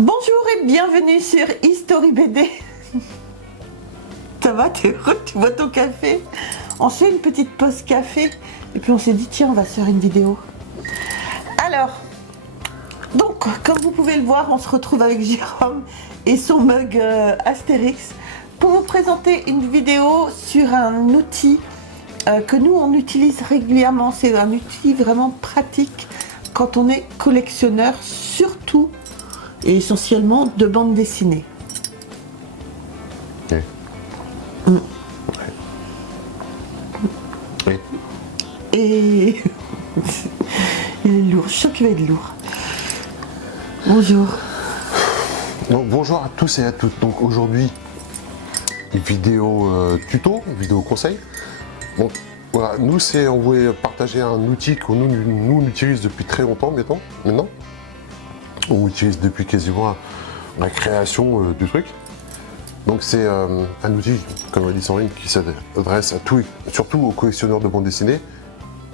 Bonjour et bienvenue sur History BD. Ça va, t'es heureux, tu bois ton café? On se fait une petite pause café et puis on s'est dit tiens, on va se faire une vidéo. Alors, donc comme vous pouvez le voir, on se retrouve avec Jérôme et son mug Astérix pour vous présenter une vidéo sur un outil que nous on utilise régulièrement. C'est un outil vraiment pratique quand on est collectionneur, surtout et essentiellement de bande dessinée. Oui. Mm. Oui. Et il est lourd, je suis sûre qu'il va être lourd. Bonjour. Donc, bonjour à tous et à toutes. Donc aujourd'hui, une vidéo tuto, une vidéo conseil. Donc voilà, nous on voulait partager un outil que nous on utilise depuis très longtemps maintenant. On utilise depuis quasiment la création du truc. Donc c'est un outil, comme l'a dit Sandrine, qui s'adresse à tous, surtout aux collectionneurs de bande dessinée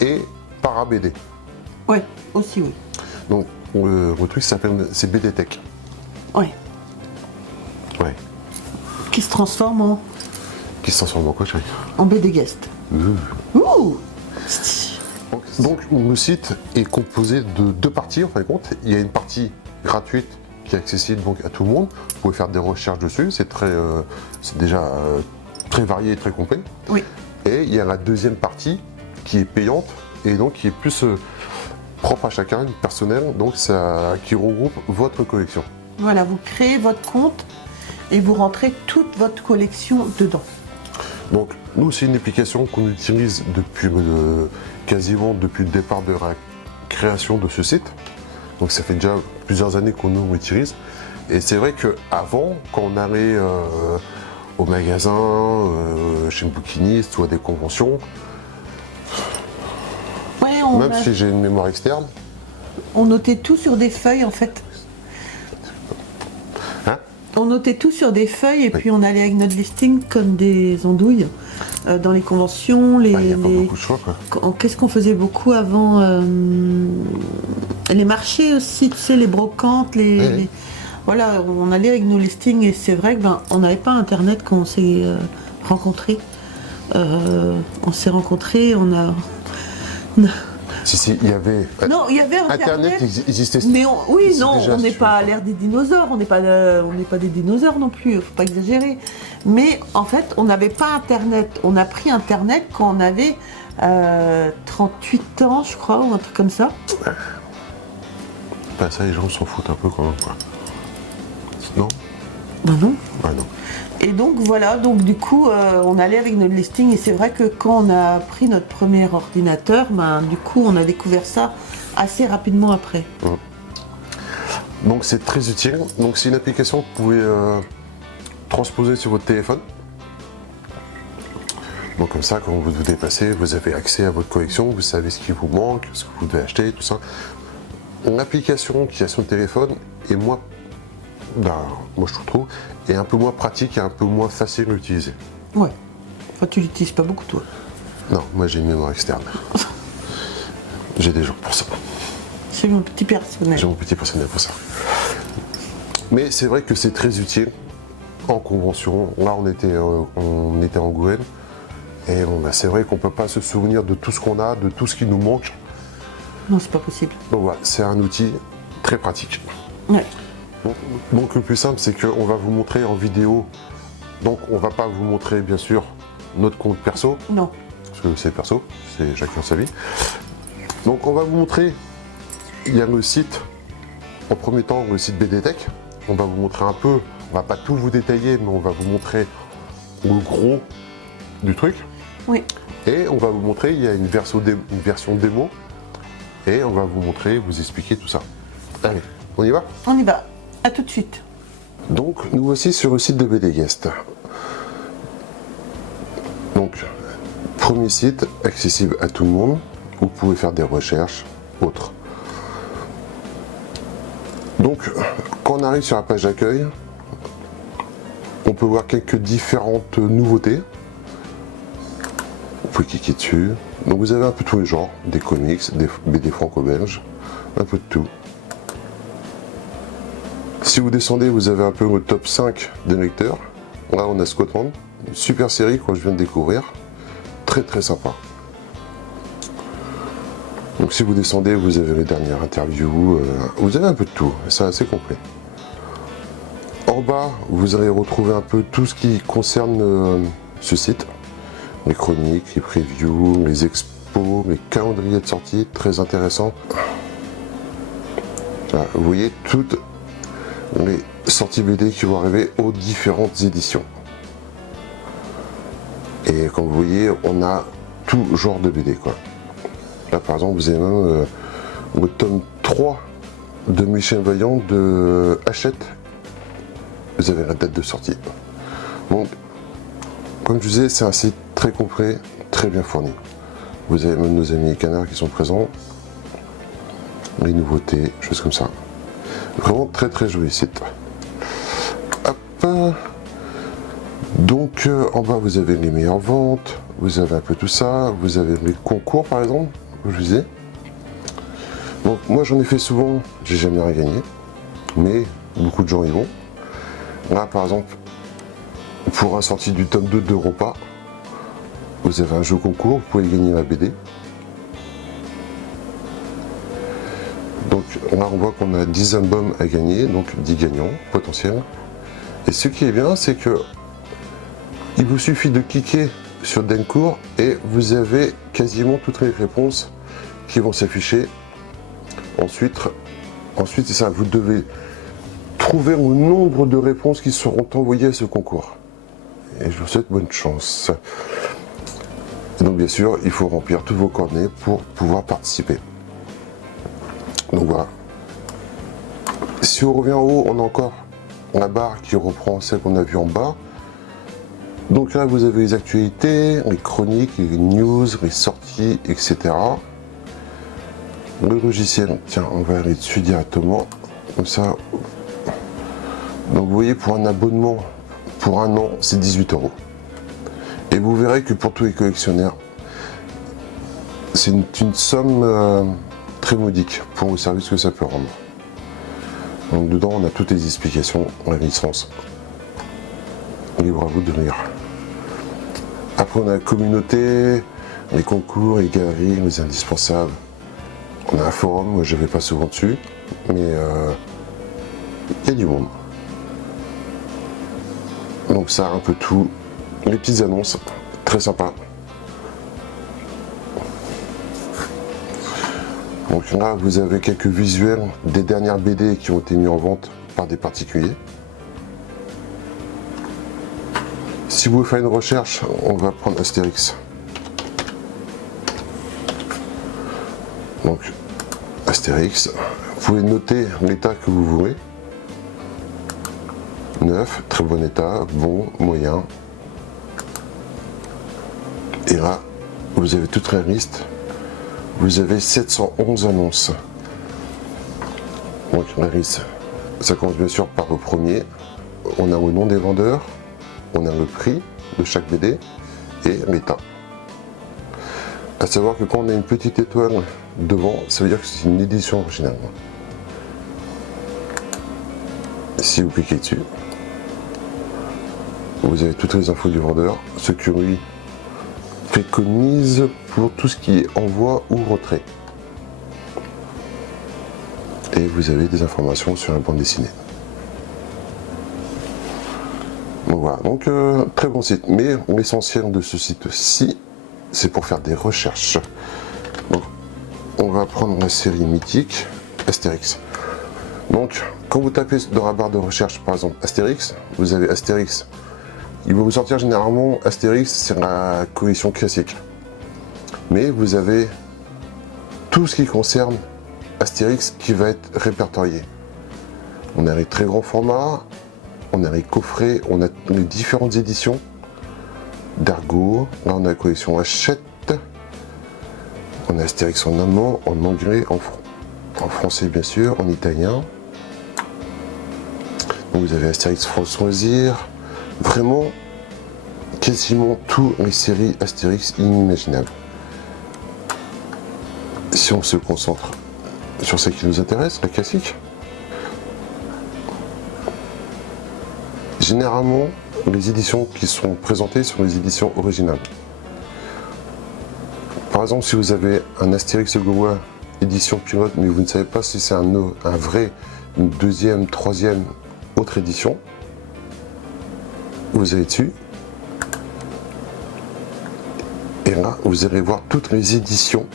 et para BD. Ouais, aussi oui. Donc le truc c'est BD Tech. Ouais. Ouais. Qui se transforme en quoi, chérie? En BD Guest. Ouh. Donc le site est composé de deux parties en fin de compte. Il y a une partie gratuite qui est accessible donc à tout le monde. Vous pouvez faire des recherches dessus. C'est déjà très varié et très complet. Oui. Et il y a la deuxième partie qui est payante et donc qui est plus propre à chacun, personnelle, donc qui regroupe votre collection. Voilà, vous créez votre compte et vous rentrez toute votre collection dedans. Donc nous c'est une application qu'on utilise depuis quasiment depuis le départ de la création de ce site. Donc ça fait déjà plusieurs années qu'on nous utilise. Et c'est vrai qu'avant, quand on allait au magasin, chez le bouquiniste ou à des conventions, Ouais, même si j'ai une mémoire externe, on notait tout sur des feuilles en fait. hein, On notait tout sur des feuilles et Oui. puis on allait avec notre listing comme des andouilles dans les conventions. il n'y a pas beaucoup de choix, quoi. Qu'est-ce qu'on faisait beaucoup avant les marchés aussi, tu sais, les brocantes, Oui. Voilà, on allait avec nos listings et c'est vrai que on n'avait pas internet quand on s'est rencontrés. On s'est rencontrés, Si, il y avait... Non, il y avait Internet existait. mais oui, c'est non, déjà on n'est sûr, pas à quoi. l'ère des dinosaures, on n'est pas des dinosaures non plus, faut pas exagérer. Mais en fait, on n'avait pas Internet. On a pris Internet quand on avait 38 ans, je crois, ou un truc comme ça. Bah, ça, les gens s'en foutent un peu quand même, quoi. Non? Ben non. Ah non. Et donc voilà, donc du coup, on allait avec notre listing et c'est vrai que quand on a pris notre premier ordinateur, ben du coup, on a découvert ça assez rapidement après. Donc c'est très utile. Donc c'est une application que vous pouvez transposer sur votre téléphone. Donc comme ça, quand vous vous déplacez, vous avez accès à votre collection, vous savez ce qui vous manque, ce que vous devez acheter, tout ça. Une application qui a sur le téléphone est moi je trouve, est un peu moins pratique et un peu moins facile à utiliser. Ouais. Enfin, tu l'utilises pas beaucoup, toi. Non, moi j'ai une mémoire externe. J'ai des gens pour ça. C'est mon petit personnel. J'ai mon petit personnel pour ça. Mais c'est vrai que c'est très utile en convention. Là, on était en Gouenne. Et c'est vrai qu'on ne peut pas se souvenir de tout ce qu'on a, de tout ce qui nous manque. Non, c'est pas possible. Donc voilà, c'est un outil très pratique. Ouais. Donc le plus simple, c'est qu'on va vous montrer en vidéo. Donc on va pas vous montrer, bien sûr, notre compte perso. Non. Parce que c'est perso, c'est chacun sa vie. Donc on va vous montrer, il y a le site, en premier temps, le site BD Tech. On va vous montrer un peu, on va pas tout vous détailler, mais on va vous montrer le gros du truc. Oui. Et on va vous montrer, il y a une version démo. Et on va vous montrer, vous expliquer tout ça. Allez, on y va? On y va. À tout de suite. Donc, nous voici sur le site de BD Guest. Donc, premier site accessible à tout le monde. Vous pouvez faire des recherches, autres. Donc, quand on arrive sur la page d'accueil, on peut voir quelques différentes nouveautés. Vous pouvez cliquer dessus. Donc, vous avez un peu tous les genres, des comics, des BD franco-belges, un peu de tout. Si vous descendez, vous avez un peu le top 5 des lecteurs. Là, on a Scotland, une super série que je viens de découvrir, très très sympa. Donc si vous descendez, vous avez les dernières interviews, vous avez un peu de tout, c'est assez complet. En bas, vous allez retrouver un peu tout ce qui concerne ce site. Les chroniques, les previews, les expos, les calendriers de sortie, très intéressant. Là, vous voyez toutes les sorties BD qui vont arriver aux différentes éditions. Et comme vous voyez, on a tout genre de BD, quoi. Là par exemple, vous avez même le tome 3 de Michel Vaillant de Hachette. Vous avez la date de sortie. Donc, comme je disais, c'est un site très complet, très bien fourni. Vous avez même nos amis canards qui sont présents. Les nouveautés, choses comme ça. Vraiment très très joli site. Hop. Donc en bas vous avez les meilleures ventes, vous avez un peu tout ça, vous avez les concours par exemple, comme je disais. Donc moi j'en ai fait souvent, j'ai jamais rien gagné, mais beaucoup de gens y vont. Là par exemple, pour un sorti du tome 2 d'Europa, vous avez un jeu concours, vous pouvez gagner la BD. Donc là on voit qu'on a 10 albums à gagner, donc 10 gagnants potentiels. Et ce qui est bien, c'est que il vous suffit de cliquer sur Dencourt et vous avez quasiment toutes les réponses qui vont s'afficher. Ensuite c'est ça, vous devez trouver le nombre de réponses qui seront envoyées à ce concours. Et je vous souhaite bonne chance. Et donc bien sûr, il faut remplir tous vos coordonnées pour pouvoir participer. Donc voilà. Si on revient en haut, on a encore la barre qui reprend celle qu'on a vue en bas. Donc là, vous avez les actualités, les chroniques, les news, les sorties, etc. Le logiciel, tiens, on va aller dessus directement. Comme ça. Donc vous voyez, pour un abonnement, pour un an, c'est 18 €. Et vous verrez que pour tous les collectionneurs, c'est une somme très modique pour le service que ça peut rendre. Donc dedans, on a toutes les explications, la licence. Libre à vous de lire. Après, on a la communauté, les concours, les galeries, les indispensables. On a un forum, moi je ne vais pas souvent dessus, mais il y a du monde. Donc ça, un peu tout. Les petites annonces, très sympa. Donc là, vous avez quelques visuels des dernières BD qui ont été mis en vente par des particuliers. Si vous faites une recherche, on va prendre Astérix. Donc, Astérix, vous pouvez noter l'état que vous voulez. Neuf, très bon état, bon, moyen. Et là, vous avez toute la liste. Vous avez 711 annonces. Donc la liste, ça commence bien sûr par le premier. On a le nom des vendeurs, on a le prix de chaque BD et l'état. À savoir que quand on a une petite étoile devant, ça veut dire que c'est une édition originale. Si vous cliquez dessus, vous avez toutes les infos du vendeur, ce que lui préconise pour tout ce qui est envoi ou retrait. Et vous avez des informations sur la bande dessinée. Donc voilà, donc très bon site. Mais l'essentiel de ce site-ci, c'est pour faire des recherches. Donc, on va prendre la série mythique Astérix. Donc, quand vous tapez dans la barre de recherche, par exemple Astérix, vous avez Astérix. Il va vous sortir généralement Astérix, c'est la collection classique. Mais vous avez tout ce qui concerne Astérix qui va être répertorié. On a les très grands formats, on a les coffrets, on a les différentes éditions d'Argo. Là, on a la collection Hachette. On a Astérix en allemand, en anglais, en français bien sûr, en italien. Donc vous avez Astérix France Loisirs. Vraiment, quasiment toutes les séries Astérix inimaginables. Si on se concentre sur ce qui nous intéresse, la classique. généralement, les éditions qui sont présentées sont les éditions originales. Par exemple, si vous avez un Astérix gaulois édition pilote, mais vous ne savez pas si c'est un vrai, une deuxième, troisième, autre édition, vous allez dessus. Et là, vous allez voir toutes les éditions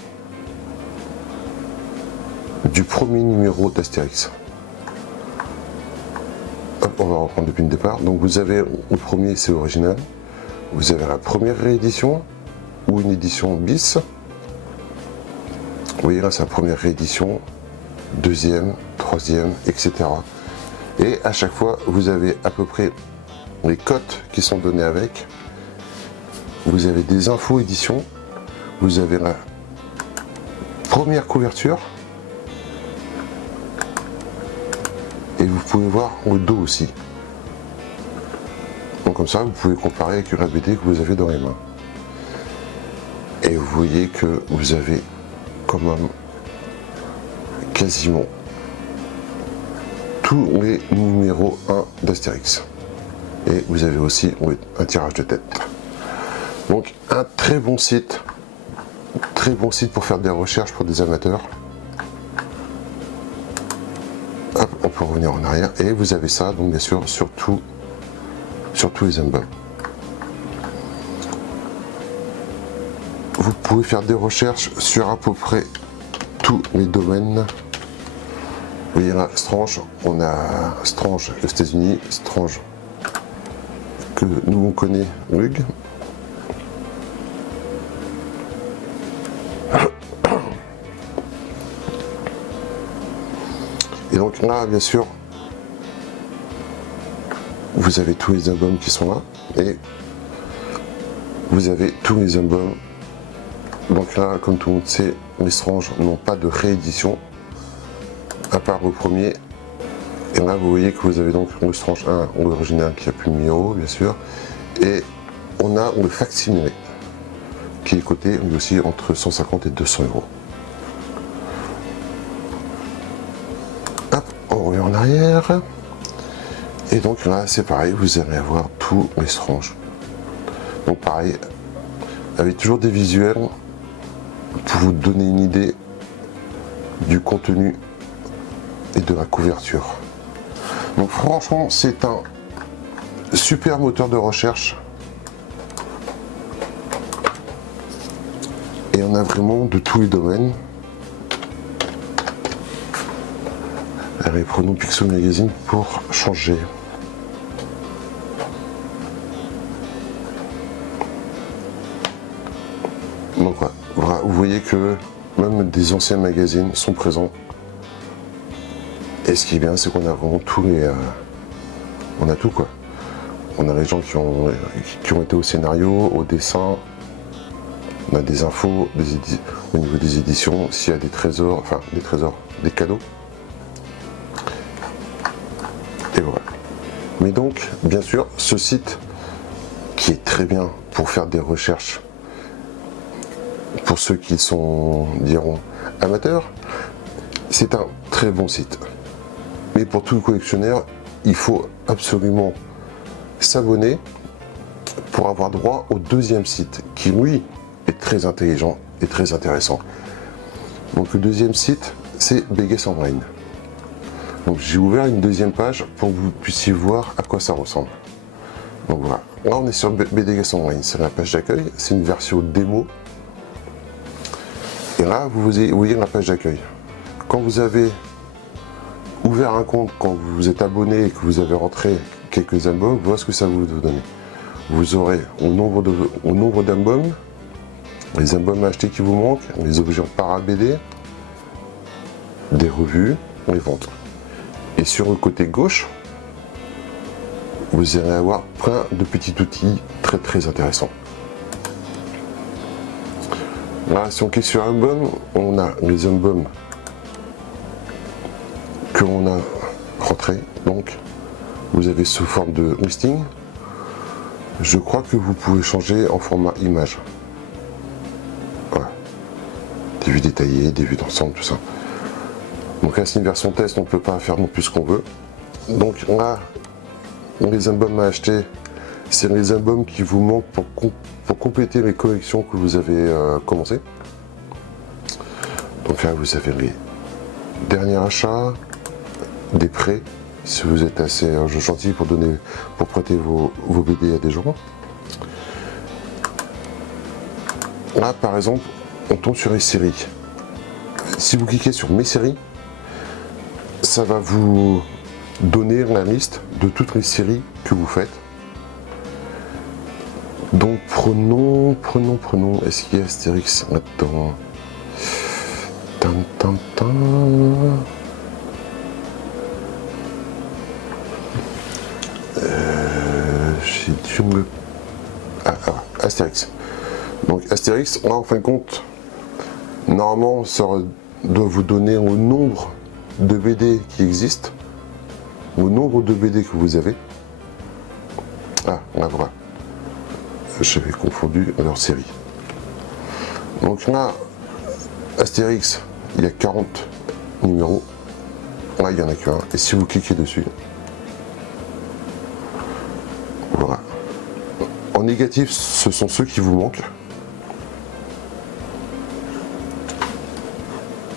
du premier numéro d'Astérix. On va reprendre depuis le départ. Donc vous avez au premier, c'est original. Vous avez la première réédition ou une édition bis. Vous voyez là, c'est la première réédition, deuxième, troisième, etc. Et à chaque fois, vous avez à peu près les cotes qui sont données avec. Vous avez des infos éditions. Vous avez la première couverture. Et vous pouvez voir au dos aussi. Donc comme ça, vous pouvez comparer avec la BD que vous avez dans les mains. Et vous voyez que vous avez quand même quasiment tous les numéros 1 d'Astérix. Et vous avez aussi un tirage de tête. Donc un très bon site pour faire des recherches pour des amateurs. Hop, on peut revenir en arrière et vous avez ça, donc bien sûr, sur tous les albums. Vous pouvez faire des recherches sur à peu près tous les domaines. Vous voyez là, Strange, on a Strange aux États-Unis, Strange que nous on connaît, Rug. Et donc là, bien sûr, vous avez tous les albums qui sont là et vous avez tous les albums. Donc là, comme tout le monde sait, les Strange n'ont pas de réédition à part le premier. Et là, vous voyez que vous avez donc le Strange 1, l'original qui a plus de 1000 €, bien sûr, et on a le facsimilé qui est coté lui aussi entre 150 et 200 €. Hop, on revient en arrière. Et donc là, c'est pareil, vous allez avoir tous les Strange. Donc pareil, avec toujours des visuels pour vous donner une idée du contenu et de la couverture. Donc franchement, c'est un super moteur de recherche. Et on a vraiment de tous les domaines. Allez, prenons Pixel Magazine pour changer. Donc voilà, vous voyez que même des anciens magazines sont présents. Et ce qui est bien, c'est qu'on a vraiment tous les... on a tout quoi. On a les gens qui ont été au scénario, au dessin. On a des infos, au niveau des éditions, s'il y a des trésors, enfin des trésors, des cadeaux. Et voilà. Mais donc, bien sûr, ce site qui est très bien pour faire des recherches, pour ceux qui sont, diront, amateurs, c'est un très bon site. Mais pour tout collectionneur, il faut absolument s'abonner pour avoir droit au deuxième site, qui lui est très intelligent et très intéressant. Donc le deuxième site, c'est BDS Online. Donc j'ai ouvert une deuxième page pour que vous puissiez voir à quoi ça ressemble. Donc voilà, là on est sur BDS Online, c'est la page d'accueil, c'est une version démo. Et là vous voyez la page d'accueil. Quand vous avez ouvert un compte, quand vous vous êtes abonné et que vous avez rentré quelques albums, voilà ce que ça va vous donner. Vous aurez au nombre d'albums, les albums à acheter qui vous manquent, les objets en para-BD, des revues, les ventes. Et sur le côté gauche, vous allez avoir plein de petits outils très très intéressants. Là, si on clique sur album, on a les albums que l'on a rentrés. Donc, vous avez sous forme de listing. Je crois que vous pouvez changer en format image. Voilà. Des vues détaillées, des vues d'ensemble, tout ça. Donc là, c'est une version test, on ne peut pas faire non plus ce qu'on veut. Donc là, les albums à acheter, c'est les albums qui vous manquent pour compléter les collections que vous avez commencées. Donc là, vous avez les derniers achats, des prêts, si vous êtes assez gentil pour prêter vos BD à des gens. Là, par exemple, on tombe sur les séries. Si vous cliquez sur mes séries, ça va vous donner la liste de toutes les séries que vous faites. Donc prenons, est-ce qu'il y a Astérix là-dedans? J'ai dû me... Astérix. Donc Astérix, là en fin de compte, normalement ça doit vous donner au nombre de BD qui existent, au nombre de BD que vous avez. Ah, là voilà. J'avais confondu leur série. Donc là, Astérix, il y a 40 numéros. Là, il n'y en a qu'un. Et si vous cliquez dessus, voilà. En négatif, ce sont ceux qui vous manquent.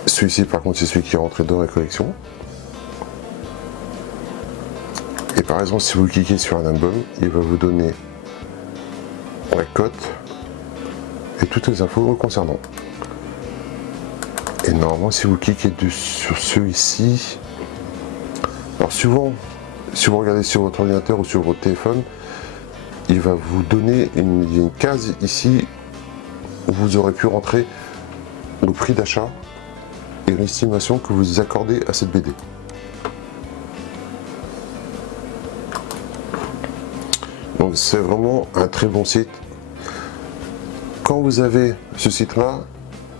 Celui-ci, par contre, c'est celui qui est rentré dans la collection. Et par exemple, si vous cliquez sur un album, il va vous donner la cote et toutes les infos le concernant. Et normalement, si vous cliquez sur celui-ci, alors souvent, si vous regardez sur votre ordinateur ou sur votre téléphone, il va vous donner une case ici où vous aurez pu rentrer le prix d'achat et l'estimation que vous accordez à cette BD. Donc c'est vraiment un très bon site. Quand vous avez ce site-là,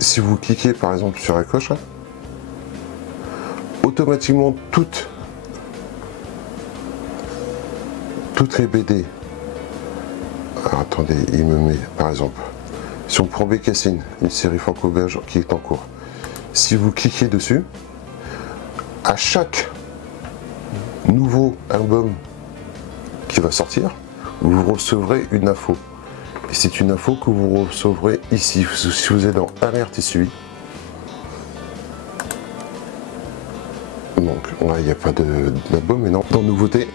si vous cliquez par exemple sur la coche, là, automatiquement toutes les BD. Alors attendez, il me met par exemple, si on prend Bécassine, une série franco-belge qui est en cours. Si vous cliquez dessus, à chaque nouveau album qui va sortir, vous recevrez une info. Et c'est une info que vous recevrez ici. Si vous êtes dans Alerte et suivi. Donc là, il n'y a pas d'album, mais non. Dans Nouveautés,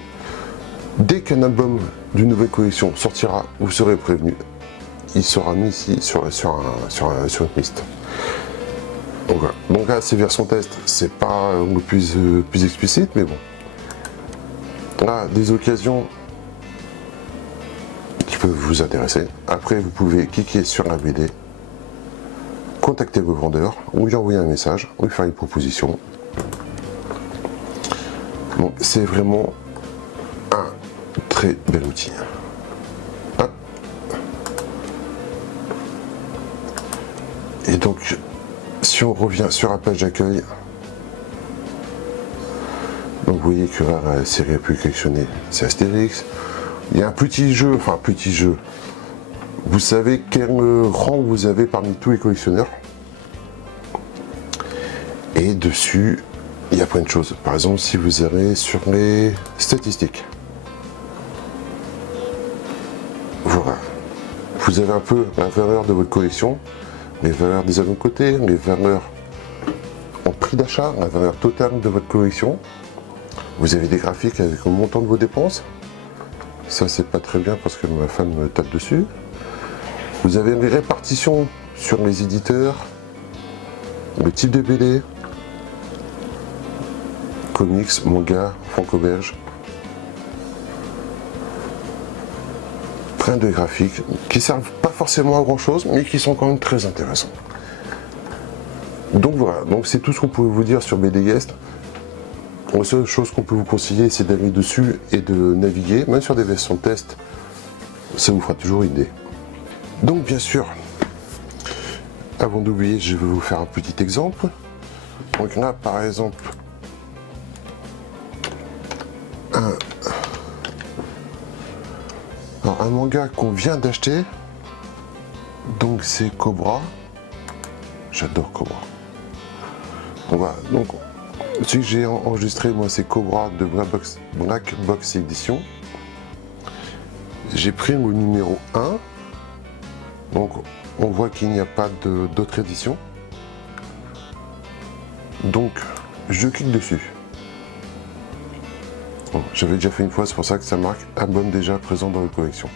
dès qu'un album d'une nouvelle collection sortira, vous serez prévenu. Il sera mis ici sur une liste. Donc là, ces versions test, c'est pas le plus explicite, mais bon. Là, des occasions qui peuvent vous intéresser. Après, vous pouvez cliquer sur la BD, contacter vos vendeurs, ou lui envoyer un message, ou lui faire une proposition. Donc, c'est vraiment un très bel outil. Et donc, si on revient sur la page d'accueil, donc vous voyez que là, la série a pu collectionner, c'est Astérix. Il y a un petit jeu, vous savez quel rang vous avez parmi tous les collectionneurs. Et dessus, il y a plein de choses. Par exemple, si vous allez sur les statistiques. Voilà. Vous avez un peu la valeur de votre collection, les valeurs des albums cotés, les valeurs en prix d'achat, la valeur totale de votre collection. Vous avez des graphiques avec le montant de vos dépenses. Ça, c'est pas très bien parce que ma femme me tape dessus. Vous avez les répartitions sur les éditeurs, le type de BD, comics, manga, franco-belge. Plein de graphiques qui servent pas forcément à grand chose, mais qui sont quand même très intéressants. Donc voilà, donc c'est tout ce qu'on pouvait vous dire sur BD Guest. La seule chose qu'on peut vous conseiller, c'est d'aller dessus et de naviguer, même sur des versions de test, ça vous fera toujours une idée. Donc bien sûr, avant d'oublier, je vais vous faire un petit exemple. Donc là, par exemple, un manga qu'on vient d'acheter, donc c'est Cobra. J'adore Cobra. Voilà, donc celui que j'ai enregistré, moi, c'est Cobra de Black Box Edition. j'ai pris le numéro 1. Donc on voit qu'il n'y a pas d'autre édition. Donc je clique dessus. Bon, j'avais déjà fait une fois, c'est pour ça que ça marque album déjà présent dans la collection.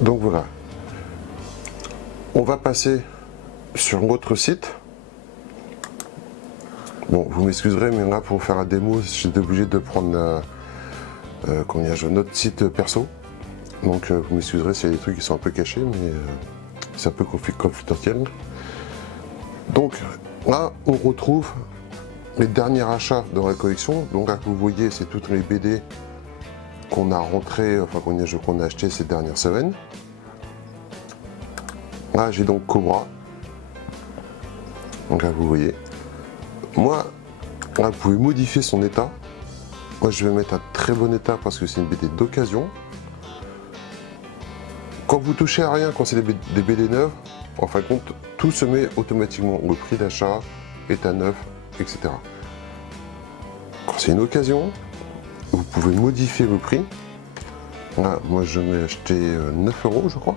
Donc voilà. On va passer sur l'autre site. Bon, vous m'excuserez, mais là pour faire la démo, j'étais obligé de prendre notre site perso. Donc vous m'excuserez s'il y a des trucs qui sont un peu cachés, mais c'est un peu confidentiel. Donc là, on retrouve les derniers achats dans la collection. Donc là, vous voyez, c'est toutes les BD qu'on a rentrées, enfin qu'on a acheté ces dernières semaines. Là, j'ai donc Cobra. Donc là, vous voyez. Moi, là, vous pouvez modifier son état. Moi, je vais mettre un très bon état parce que c'est une BD d'occasion. Quand vous touchez à rien, quand c'est des BD neuves, en fin de compte, tout se met automatiquement. Le prix d'achat est à neuf, etc. Quand c'est une occasion, vous pouvez modifier le prix. Là, moi, je m'ai acheté 9 €, je crois.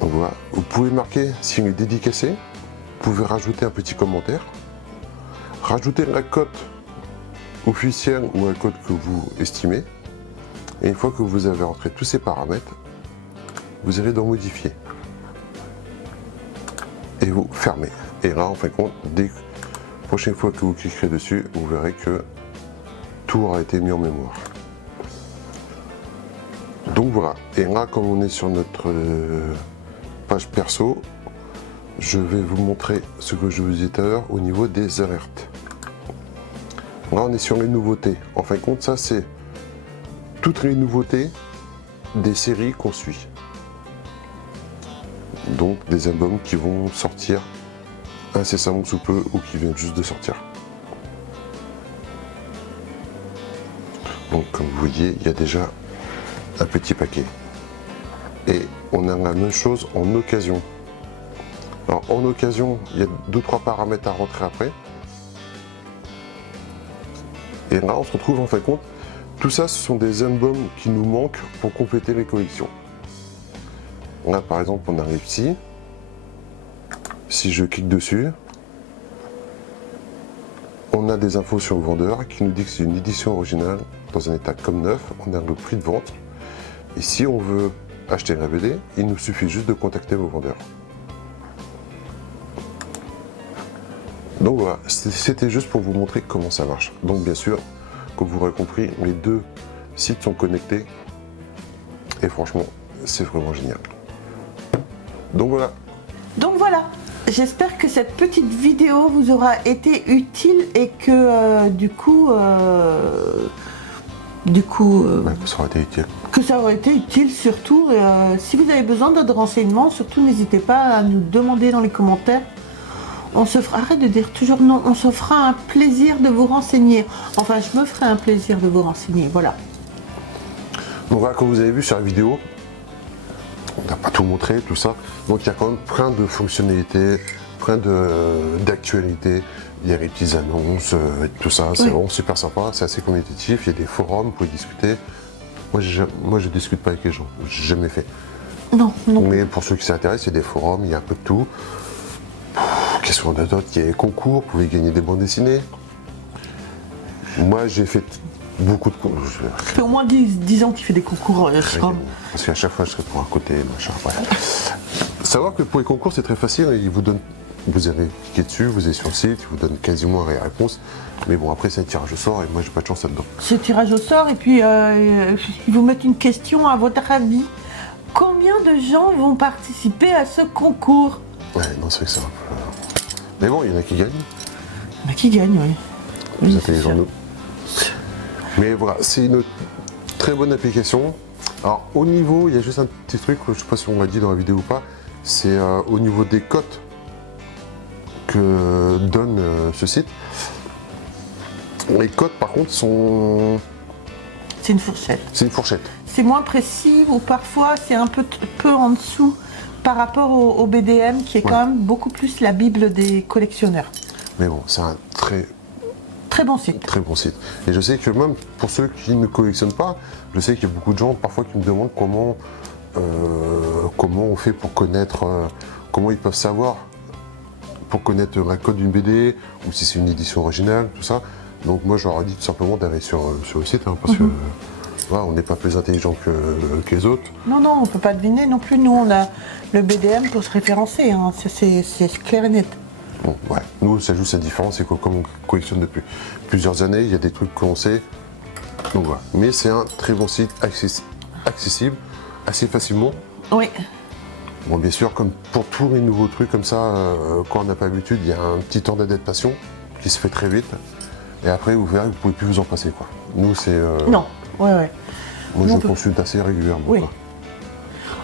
Donc voilà. Vous pouvez marquer s'il est dédicacé. Vous pouvez rajouter un petit commentaire. Rajouter la cote officielle ou la cote que vous estimez. Et une fois que vous avez rentré tous ces paramètres, vous allez dans modifier. Et vous fermez. Et là, en fin de compte, dès la prochaine fois que vous cliquerez dessus, vous verrez que tout aura été mis en mémoire. Donc voilà. Et là, comme on est sur notre page perso, je vais vous montrer ce que je vous disais tout à l'heure au niveau des alertes. Là, on est sur les nouveautés. En fin de compte, ça, c'est toutes les nouveautés des séries qu'on suit. Donc des albums qui vont sortir incessamment sous peu ou qui viennent juste de sortir. Donc comme vous voyez, il y a déjà un petit paquet. Et on a la même chose en occasion. Alors en occasion, il y a 2-3 paramètres à rentrer après. Et là, on se retrouve en fin de compte. Tout ça, ce sont des albums qui nous manquent pour compléter les collections. Là, par exemple, on arrive ici. Si je clique dessus, on a des infos sur le vendeur qui nous dit que c'est une édition originale dans un état comme neuf. On a le prix de vente. Et si on veut acheter la BD, il nous suffit juste de contacter vos vendeurs. Donc voilà, c'était juste pour vous montrer comment ça marche. Donc bien sûr, comme vous l'aurez compris, les deux sites sont connectés et franchement, c'est vraiment génial. Donc voilà. Donc voilà, j'espère que cette petite vidéo vous aura été utile et que Ça aurait été utile. Que ça aurait été utile surtout. Si vous avez besoin d'autres renseignements, surtout n'hésitez pas à nous demander dans les commentaires. On se fera, arrête de dire toujours non, on se fera un plaisir de vous renseigner. Enfin, je me ferai un plaisir de vous renseigner, voilà. Donc voilà, comme vous avez vu sur la vidéo, on n'a pas tout montré, tout ça. Donc il y a quand même plein de fonctionnalités, plein d'actualités. Il y a les petites annonces, tout ça, c'est vraiment super sympa, c'est assez compétitif. Il y a des forums, vous pouvez discuter. Moi je discute pas avec les gens, j'ai jamais fait. Non. Mais pour ceux qui s'intéressent, il y a des forums, il y a un peu de tout. Qu'est-ce qu'on a d'autre? Il y a les concours, vous pouvez gagner des bandes dessinées. Moi j'ai fait beaucoup de concours. Ça fait au moins 10 ans qu'il fait des concours. Parce qu'à chaque fois je serai pour un côté, machin. Ouais. Savoir que pour les concours c'est très facile, vous allez cliquer dessus, vous allez sur le site, il vous donne quasiment les réponses. Mais bon, après c'est un tirage au sort et moi j'ai pas de chance là-dedans. C'est tirage au sort et puis ils vous mettent une question à votre avis. Combien de gens vont participer à ce concours? Ouais, non, c'est vrai que c'est un peu... Mais bon, il y en a qui gagnent. Il y en a qui gagnent, oui. Plus intelligents que nous. Mais voilà, c'est une très bonne application. Alors au niveau, il y a juste un petit truc, je ne sais pas si on l'a dit dans la vidéo ou pas, c'est au niveau des cotes que donne ce site. Les cotes par contre sont... C'est une fourchette. C'est une fourchette. C'est moins précis ou parfois c'est un peu en dessous par rapport au BDM qui est quand même beaucoup plus la bible des collectionneurs. Mais bon, c'est un très Très bon site. Très bon site. Et je sais que même pour ceux qui ne collectionnent pas, je sais qu'il y a beaucoup de gens parfois qui me demandent comment on fait pour connaître, comment ils peuvent savoir pour connaître la code d'une BD ou si c'est une édition originale, tout ça. Donc moi je leur ai dit tout simplement d'aller sur le site parce que voilà, on n'est pas plus intelligent que les autres. Non, non, on ne peut pas deviner non plus. Nous, on a le BDM pour se référencer. Hein. C'est clair et net. Bon, ouais. Nous, c'est juste la différence, c'est que comme on collectionne depuis plusieurs années, il y a des trucs qu'on sait. Donc voilà. Mais c'est un très bon site accessible assez facilement. Oui. Bon, bien sûr, comme pour tous les nouveaux trucs comme ça, quand on n'a pas l'habitude, il y a un petit temps d'adaptation qui se fait très vite. Et après, vous verrez, vous ne pouvez plus vous en passer, quoi. Nous, c'est... Non, ouais. Moi, je consulte assez régulièrement. Oui. Quoi.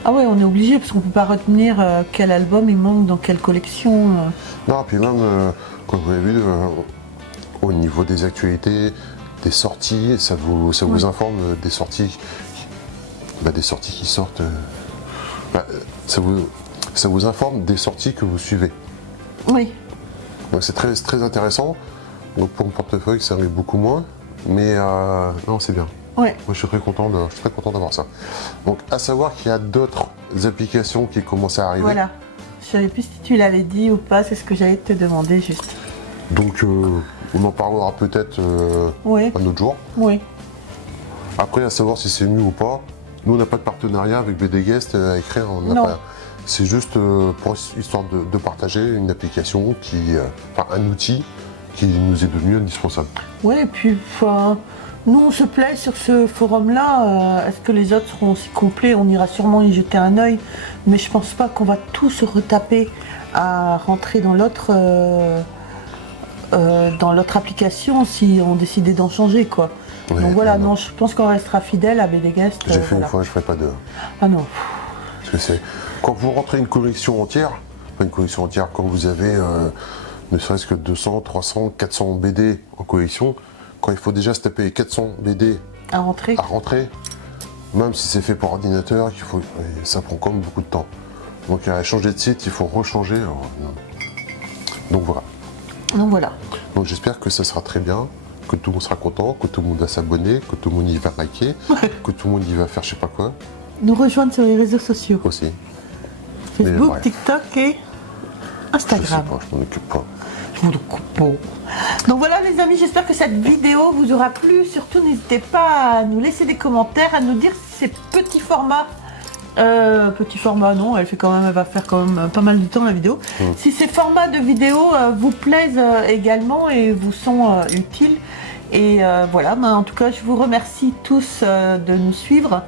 Ah ouais, on est obligé parce qu'on ne peut pas retenir quel album il manque dans quelle collection. Non, puis même, comme vous l'avez vu, au niveau des actualités, des sorties, ça vous informe des sorties qui sortent. Ça vous informe des sorties que vous suivez. Oui. Donc c'est très intéressant. Donc pour mon portefeuille, ça arrive beaucoup moins, mais non, c'est bien. Ouais. Moi, je suis très content d'avoir ça. Donc, à savoir qu'il y a d'autres applications qui commencent à arriver. Voilà. Je ne savais plus si tu l'avais dit ou pas, c'est ce que j'allais te demander juste. Donc, on en parlera peut-être un autre jour. Oui. Après, à savoir si c'est mieux ou pas. Nous, on n'a pas de partenariat avec BD Guest à écrire. C'est juste pour histoire de partager une application un outil qui nous est devenu indispensable. Oui, et puis, nous, on se plaît sur ce forum-là. Est-ce que les autres seront aussi complets? On ira sûrement y jeter un œil, mais je pense pas qu'on va tout se retaper à rentrer dans l'autre application si on décidait d'en changer, quoi. Ouais, donc voilà, non, je pense qu'on restera fidèle à BD Guest. J'ai fait une fois, je ne ferai pas deux. Ah non. Parce que c'est quand vous rentrez une collection entière, quand vous avez ne serait-ce que 200, 300, 400 BD en collection, quand il faut déjà se taper 400 BD à rentrer, même si c'est fait par ordinateur, ça prend quand même beaucoup de temps. Donc à changer de site, il faut rechanger. Donc voilà. Donc j'espère que ça sera très bien, que tout le monde sera content, que tout le monde va s'abonner, que tout le monde y va liker, que tout le monde y va faire je sais pas quoi. Nous rejoindre sur les réseaux sociaux. Aussi. Facebook, TikTok et Instagram. Je sais pas, je m'en occupe pas. Donc voilà les amis, j'espère que cette vidéo vous aura plu. Surtout n'hésitez pas à nous laisser des commentaires, à nous dire si ces petits formats, non, elle va faire quand même pas mal de temps la vidéo. Si ces formats de vidéo vous plaisent également et vous sont utiles. Et voilà, en tout cas je vous remercie tous de nous suivre.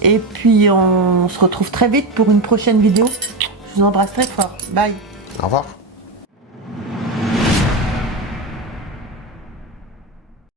Et puis on se retrouve très vite pour une prochaine vidéo. Je vous embrasse très fort. Bye. Au revoir.